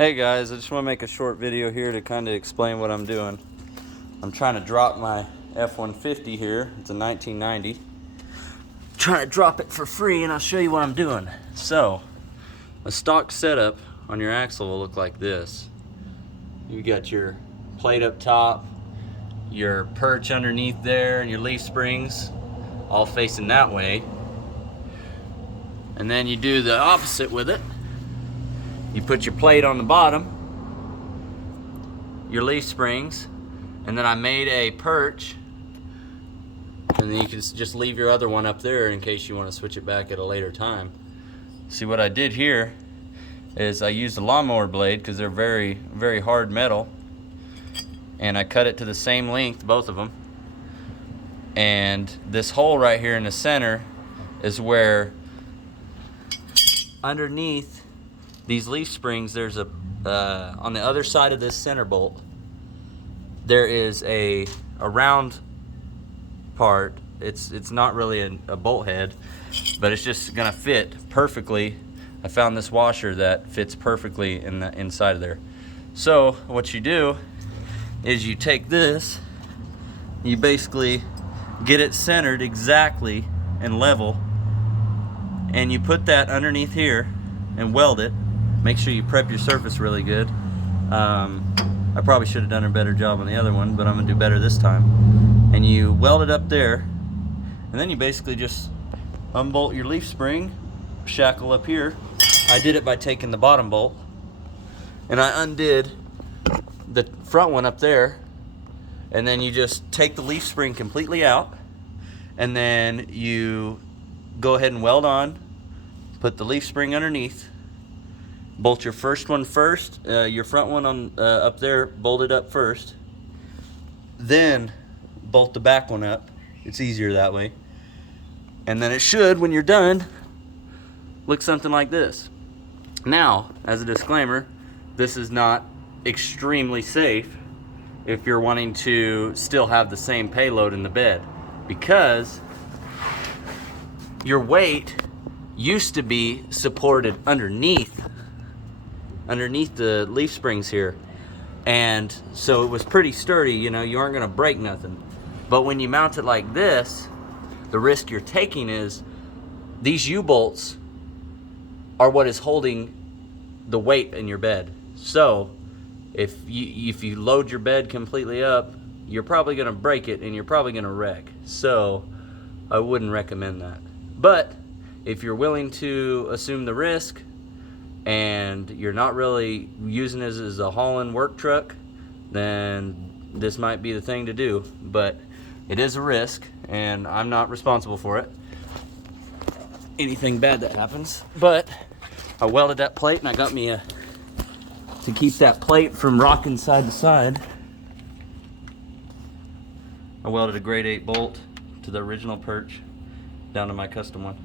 Hey guys, I just want to make a short video here to kind of explain what I'm doing. I'm trying to drop my F-150 here. It's a 1990. Trying to drop it for free, and I'll show you what I'm doing. So, a stock setup on your axle will look like this. You got your plate up top, your perch underneath there, and your leaf springs all facing that way. And then you do the opposite with it. You put your plate on the bottom, your leaf springs, and then I made a perch, and then you can just leave your other one up there in case you want to switch it back at a later time. See, what I did here is I used a lawnmower blade because they're very, very hard metal, and I cut it to the same length, both of them. And this hole right here in the center is where underneath these leaf springs, there's a on the other side of this center bolt, there is a round part. It's not really a bolt head, but it's just gonna fit perfectly. I found this washer that fits perfectly in the inside of there. So what you do is you take this, you basically get it centered exactly and level, and you put that underneath here and weld it. Make sure you prep your surface really good. I probably should have done a better job on the other one, but I'm gonna do better this time. And you weld it up there, and then you basically just unbolt your leaf spring, shackle up here. I did it by taking the bottom bolt, and I undid the front one up there, and then you just take the leaf spring completely out, and then you go ahead and weld on, put the leaf spring underneath, bolt your first one first, your front one on up there, bolt it up first, then bolt the back one up. It's easier that way. And then it should, when you're done, look something like this. Now, as a disclaimer, this is not extremely safe if you're wanting to still have the same payload in the bed, because your weight used to be supported underneath the leaf springs here, and so it was pretty sturdy. You know, you aren't gonna break nothing. But when you mount it like this, the risk you're taking is these U-bolts are what is holding the weight in your bed. So if you load your bed completely up, you're probably gonna break it, and you're probably gonna wreck. So I wouldn't recommend that. But if you're willing to assume the risk, and you're not really using this as a hauling work truck, then this might be the thing to do. But it is a risk, and I'm not responsible for it, anything bad that happens. But I welded that plate, and I got me to keep that plate from rocking side to side, I welded a grade 8 bolt to the original perch down to my custom one.